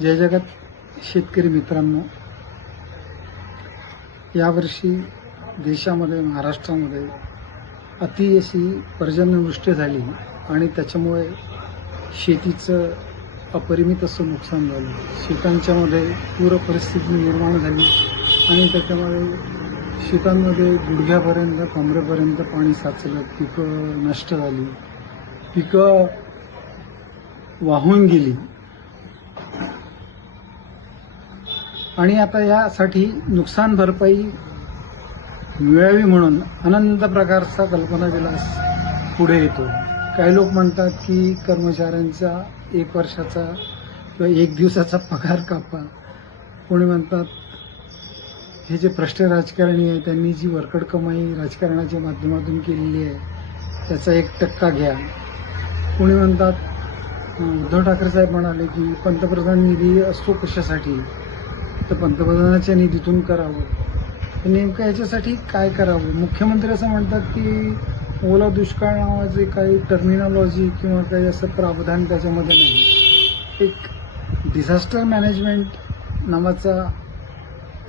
जय जगत शेतकरी मित्रांनो, यावर्षी देशामध्ये महाराष्ट्रामध्ये अति अशी पर्जन्यवृष्टी झाली आणि त्याच्यामुळे शेतीचं अपरिमित असं नुकसान झालं. शेतांच्यामध्ये पूर परिस्थिती निर्माण झाली आणि त्याच्यामुळे शेतांमध्ये गुडघ्यापर्यंत कमरेपर्यंत पाणी साचलं. पिकं नष्ट झाली, पिकं वाहून गेली. आणि आता यासाठी नुकसान भरपाई मिळावी म्हणून अनंत प्रकारचा कल्पनाविलास पुढे येतो. काही लोक म्हणतात की कर्मचाऱ्यांचा 1 वर्षाचा किंवा 1 दिवसाचा पगार कापा. कोणी म्हणतात हे जे भ्रष्ट राजकारणी आहे त्यांनी जी वरकड कमाई राजकारणाच्या माध्यमातून केलेली आहे त्याचा 1% घ्या. कोणी म्हणतात उद्धव ठाकरे साहेब म्हणाले की पंतप्रधान निधी असतो कशासाठी, तर पंतप्रधानाच्या निधीतून करावं. तर नेमकं याच्यासाठी काय करावं. मुख्यमंत्री असं म्हणतात की ओला दुष्काळ नावाचे काही टर्मिनॉलॉजी किंवा काही असं प्रावधान त्याच्यामध्ये नाही. एक डिझास्टर मॅनेजमेंट नावाचा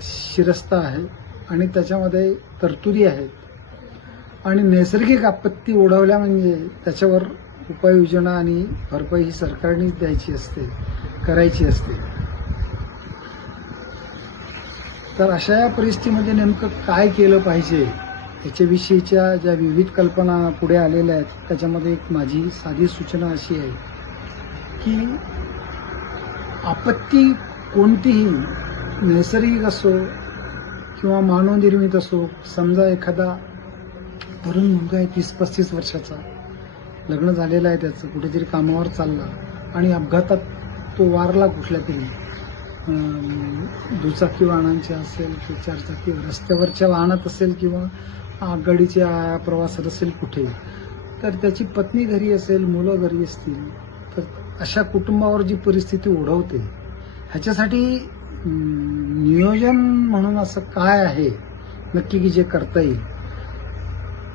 शिरस्ता आहे आणि त्याच्यामध्ये तरतुदी आहेत आणि नैसर्गिक आपत्ती ओढवल्या म्हणजे त्याच्यावर उपाययोजना आणि भरपाई ही सरकारनेच द्यायची असते, करायची असते. तर अशा या परिस्थितीमध्ये नेमकं काय केलं पाहिजे याच्याविषयीच्या ज्या विविध कल्पना पुढे आलेल्या आहेत त्याच्यामध्ये एक माझी साधी सूचना अशी आहे की आपत्ती कोणतीही नैसर्गिक असो किंवा मानवनिर्मित असो. समजा एखादा तरुण मुलगा आहे 30-35 वर्षाचा, लग्न झालेलं आहे, त्याचं कुठेतरी कामावर चालला आणि अपघातात तो वारला कुठल्या तरी दुचाकी वाहनांच्या असेल किंवा 4 चाकी रस्त्यावरच्या वाहनात असेल किंवा आगगाडीच्या प्रवासात असेल कुठे, तर त्याची पत्नी घरी असेल, मुलं घरी असतील, तर अशा कुटुंबावर जी परिस्थिती ओढवते ह्याच्यासाठी नियोजन म्हणून असं काय आहे नक्की की जे करता येईल.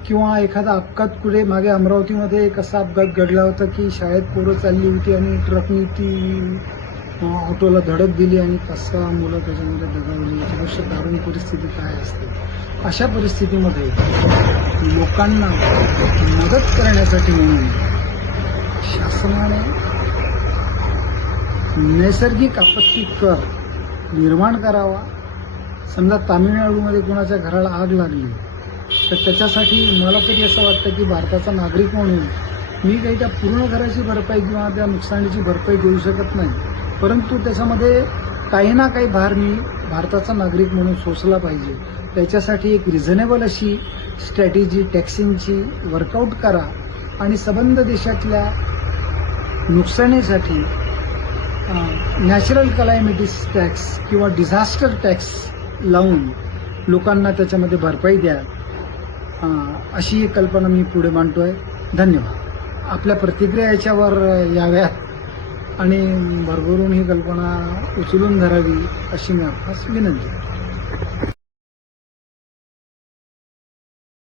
किंवा एखादा अपघात कुठे मागे अमरावतीमध्ये एक असा अपघात घडला होता की शाळेत पोरं चालली होती आणि ट्रकनी ती ऑटोला धडक दिली आणि 5-6 मुलं त्याच्यामध्ये दगावली. याच्यापेक्षा दारुण परिस्थिती काय असते. अशा परिस्थितीमध्ये लोकांना मदत करण्यासाठी म्हणून शासनाने नैसर्गिक आपत्ती कर निर्माण करावा. समजा तामिळनाडूमध्ये कोणाच्या घराला आग लागली तर त्याच्यासाठी मला तरी असं वाटतं की भारताचा नागरिक म्हणून मी काही त्या पूर्ण घराची भरपाई किंवा त्या नुकसानीची भरपाई देऊ शकत नाही, परंतु त्याच्यामध्ये काही ना काही भार मी भारताचा नागरिक म्हणून सोसला पाहिजे. त्याच्यासाठी एक रिझनेबल अशी स्ट्रॅटेजी टॅक्सिंगची वर्कआउट करा आणि संबंध देशातल्या नुकसानीसाठी नॅचरल कलायमिटीज टॅक्स किंवा डिझास्टर टॅक्स लावून लोकांना त्याच्यामध्ये भरपाई द्या. अशी एक कल्पना मी पुढे मांडतोय. धन्यवाद. आपल्या प्रतिक्रिया याच्यावर याव्यात आणि भरभरून ही कल्पना उचलून धरावी अशी मी आपणास विनंती.